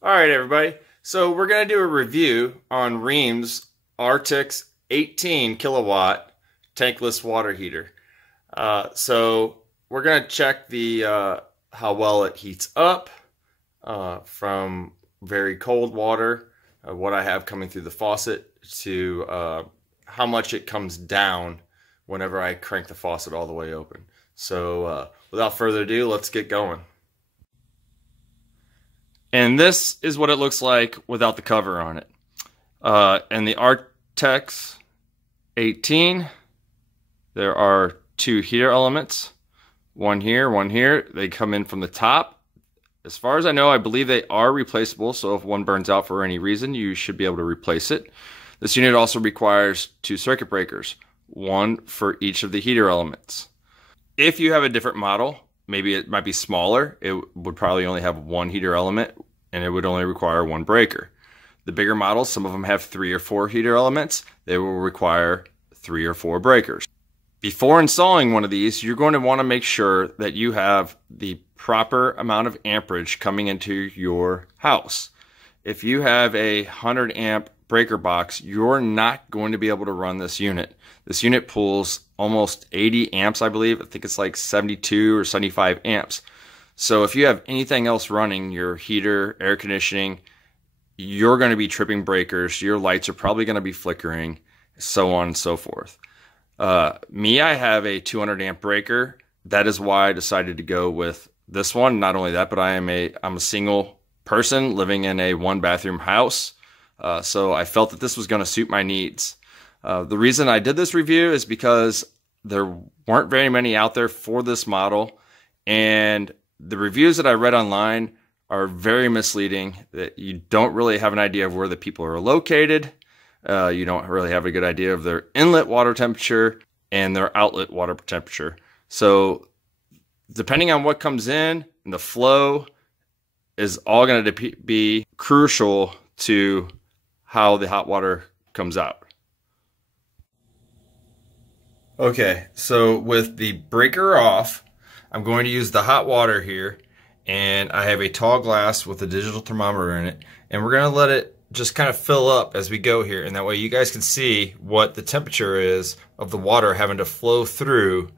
All right, everybody. So we're going to do a review on Rheem's RETEX-18 kilowatt tankless water heater. So we're going to check the how well it heats up from very cold water, what I have coming through the faucet, to how much it comes down whenever I crank the faucet all the way open. So without further ado, let's get going. And this is what it looks like without the cover on it. And the RETEX-18, there are two heater elements. One here, one here. They come in from the top. As far as I know, I believe they are replaceable, so if one burns out for any reason, you should be able to replace it. This unit also requires two circuit breakers, one for each of the heater elements. If you have a different model, maybe it might be smaller, it would probably only have one heater element and it would only require one breaker. The bigger models, some of them have 3 or 4 heater elements, they will require 3 or 4 breakers. Before installing one of these, you're going to want to make sure that you have the proper amount of amperage coming into your house. If you have a 100 amp breaker box, you're not going to be able to run this unit. This unit pulls almost 80 amps, I believe. I think it's like 72 or 75 amps. So if you have anything else running, your heater, air conditioning, you're going to be tripping breakers. Your lights are probably going to be flickering, so on and so forth. Me, I have a 200 amp breaker. That is why I decided to go with this one. Not only that, but I'm a single person living in a 1-bathroom house. So I felt that this was going to suit my needs. The reason I did this review is because there weren't very many out there for this model, and the reviews that I read online are very misleading. That you don't really have an idea of where the people are located. You don't really have a good idea of their inlet water temperature and their outlet water temperature. So depending on what comes in and the flow is all going to be crucial to how the hot water comes out. Okay, so with the breaker off, I'm going to use the hot water here, and I have a tall glass with a digital thermometer in it, and we're going to let it just kind of fill up as we go here, and that way you guys can see what the temperature is of the water having to flow through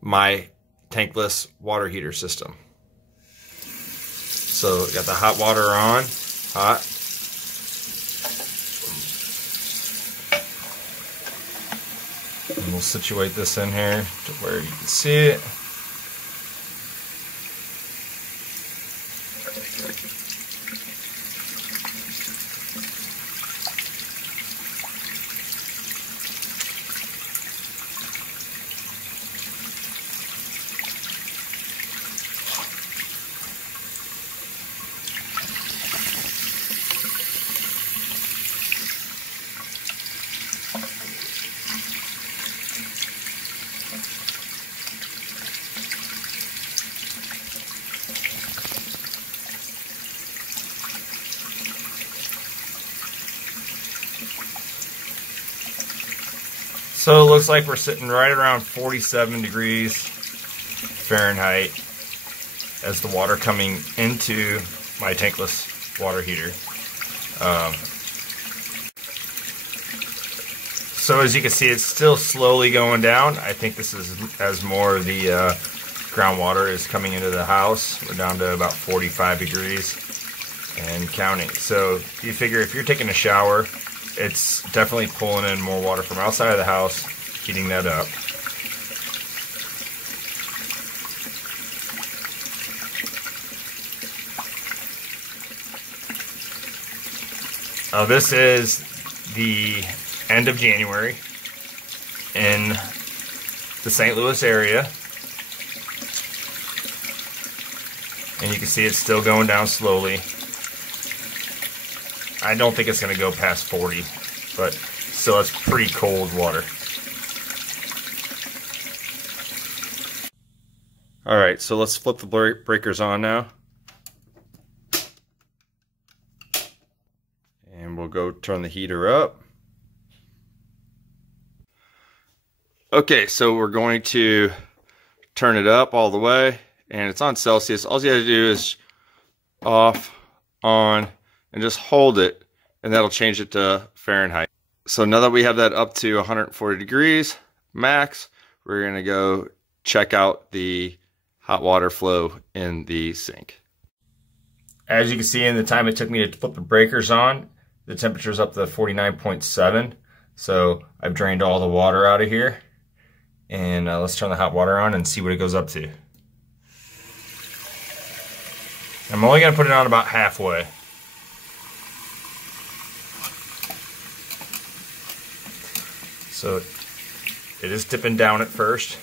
my tankless water heater system. So got the hot water on, hot. And we'll situate this in here to where you can see it. So it looks like we're sitting right around 47 degrees Fahrenheit as the water coming into my tankless water heater. So as you can see, it's still slowly going down. I think this is as more of the groundwater is coming into the house. We're down to about 45 degrees and counting. So you figure if you're taking a shower, it's definitely pulling in more water from outside of the house, heating that up. This is the end of January in the St. Louis area. And you can see it's still going down slowly. I don't think it's going to go past 40, but still it's pretty cold water. All right, so let's flip the breakers on now. And we'll go turn the heater up. Okay, so we're going to turn it up all the way, and it's on Celsius. All you have to do is off, on, and just hold it, and that'll change it to Fahrenheit. So now that we have that up to 140 degrees max, we're gonna go check out the hot water flow in the sink. As you can see, in the time it took me to put the breakers on, the temperature's up to 49.7. So I've drained all the water out of here. And let's turn the hot water on and see what it goes up to. I'm only gonna put it on about halfway. So it is dipping down at first.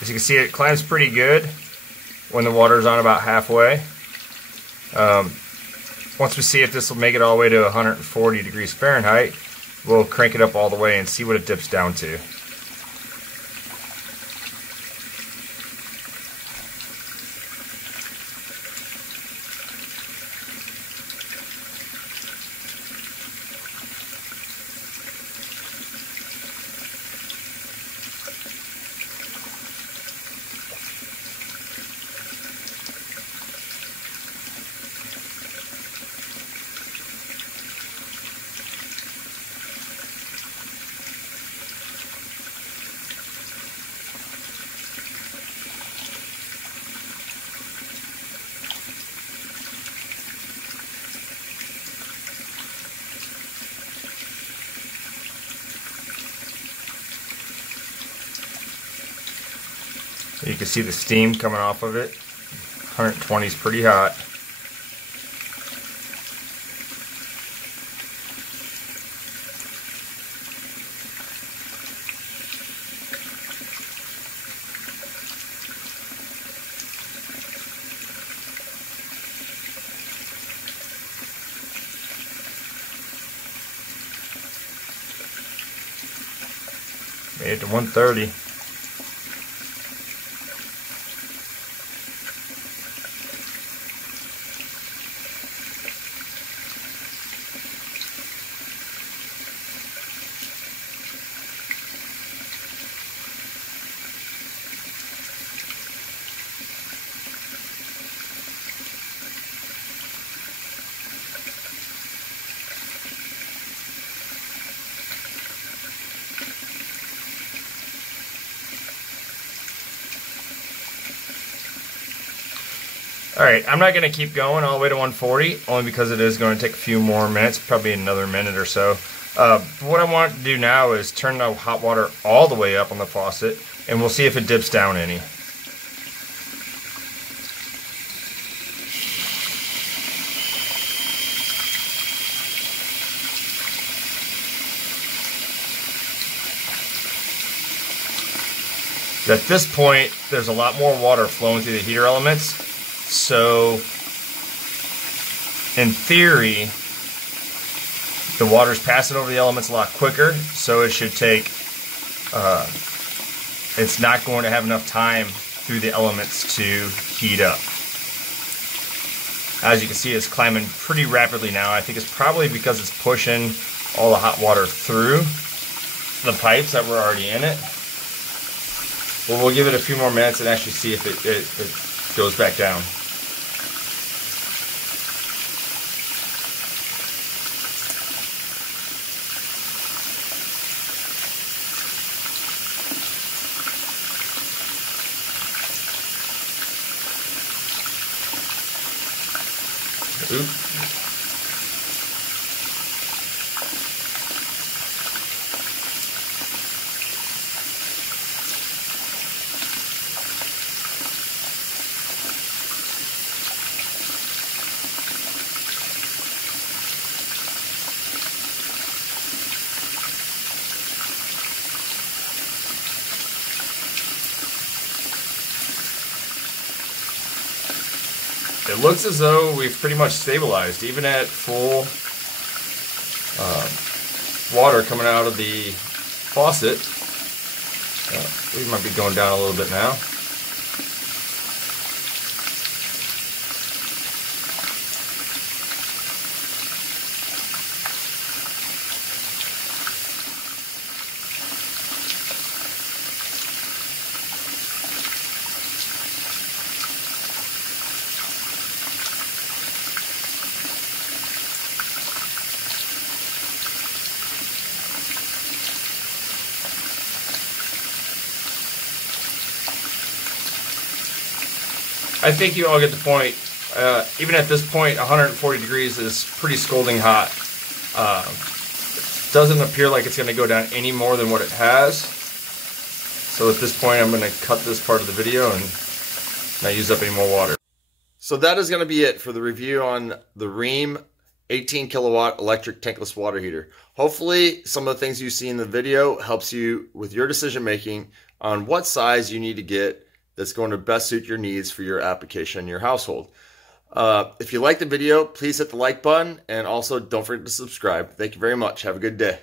As you can see, it climbs pretty good when the water's on about halfway. Once we see if this will make it all the way to 140 degrees Fahrenheit, we'll crank it up all the way and see what it dips down to. You can see the steam coming off of it. 120 is pretty hot. Made it to 130. Alright, I'm not going to keep going all the way to 140, only because it is going to take a few more minutes, probably another minute or so. What I want to do now is turn the hot water all the way up on the faucet, and we'll see if it dips down any. At this point, there's a lot more water flowing through the heater elements. So, in theory, the water's passing over the elements a lot quicker, so it should take, it's not going to have enough time through the elements to heat up. As you can see, it's climbing pretty rapidly now. I think it's probably because it's pushing all the hot water through the pipes that were already in it. But we'll give it a few more minutes and actually see if it goes back down. Oops. It looks as though we've pretty much stabilized, even at full water coming out of the faucet. We might be going down a little bit now. I think you all get the point. Even at this point, 140 degrees is pretty scalding hot. Doesn't appear like it's going to go down any more than what it has. So at this point, I'm going to cut this part of the video and not use up any more water. So that is going to be it for the review on the Rheem 18 kilowatt electric tankless water heater. Hopefully some of the things you see in the video helps you with your decision making on what size you need to get that's going to best suit your needs for your application in your household. If you like the video, please hit the like button, and also don't forget to subscribe. Thank you very much. Have a good day.